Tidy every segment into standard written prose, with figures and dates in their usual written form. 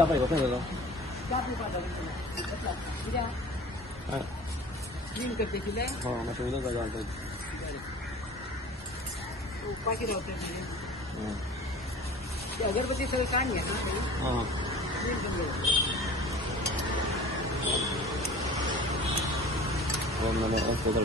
siapa ya? Betul betul. हाँ मैं तो का जानता हूँ अगरबत्ती सगळं काय नाही हाँ और मैंने उसको कर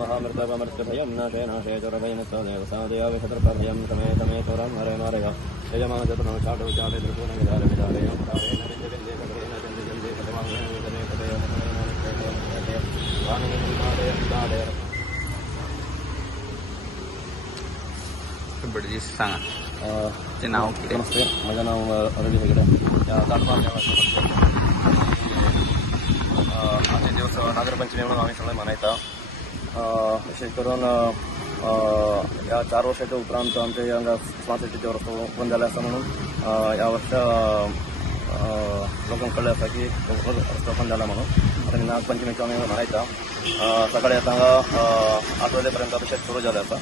महामृतमृतभयं नाशे नाशे चरभयं सदेव सादेव शत्रपर्यं समे समे तोरं हरे मारय यजमानजतनो चाटो चाटे त्रिकोण विदारे विदारे तारे नरेन्द्र बिन्दे कटरेण चन्द्र जन्दे कटवाङ्गेन विदने कटय कटय वाणि विदारे विदारे बड़ी सांगा ते नाव किती? नमस्ते माझं नाव रवी हेगडे या तालुका आजचे दिवस नागरपंचमी म्हणून आम्ही सगळे मनायता विशेष करून या 4 वर्षाच्या उपरांत आमच्या हांगा स्मार्ट सिटीचो रस्तो बंद जाले आसा म्हणून ह्या वर्सा लोकांक कळ्ळें आसा की रस्तो बंद जाला म्हणून आतां नागपंचमीचो आमी मनायता सकाळी आतां हांगा 8 वाजे पर्यंत अभिषेक सुरू जाले आसा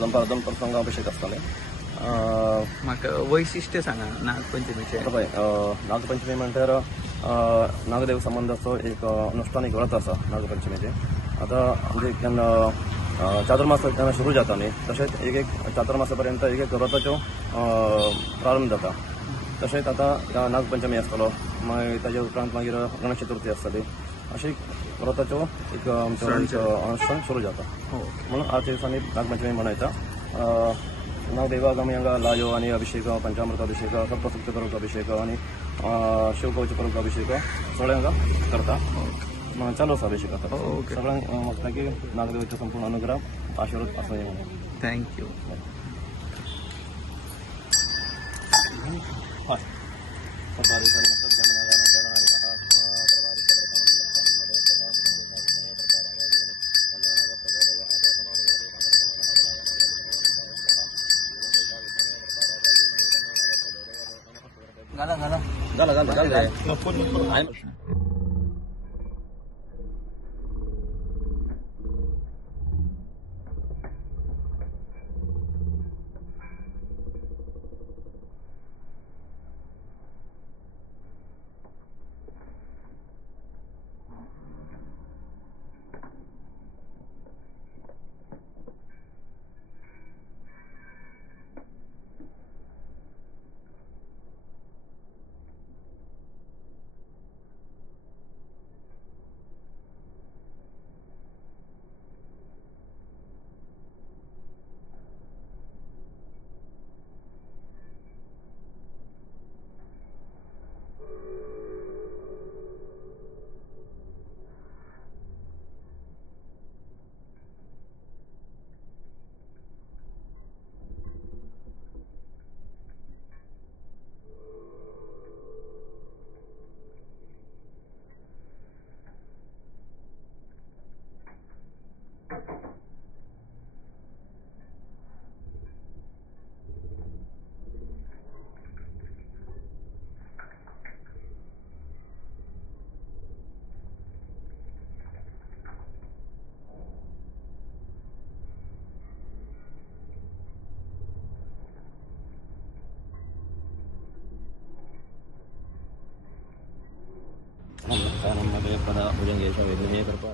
दनपार प्रसंग अभिषेक आसतले म्हाका वैशिश्ट्य सांगा नागपंचमीचे. पळय नागपंचमी म्हणल्यार नागदेव संबंधाचो एक अनुष्ठानीक व्रत आसा नागपंचमीचें. आतां म्हणजे केन्ना चातुर्मास जेन्ना सुरू जाता न्ही तशेंच एक चातुर्मासा पर्यंत एक व्रताच्यो प्रारंभ जाता. तशेंच आतां नागपंचमी आसतलो मागीर ताजे उपरांत मागीर गणेश चतुर्थी आसतली अशी व्रताच्यो एक आमचो अनुष्ठान सुरू जाता म्हणून आजच्या दिसांनी नागपंचमी मनयता. नागदेवाक आमी हांगा लायो आनी अभिषेक पंचामृत अभिषेक सप्तसुक्त करूंक अभिषेक आनी शिवकवच करूंक अभिषेक सगळे हांगा करता. चालू आसा अभिषेक आतां सगळ्यांक म्हाका की नागदेवाचो संपूर्ण अनुग्रह आशिर्वाद आसूं म्हणून. थँक्यू. झालं नमस्ते पदा भुजंगेश वेदने कृपा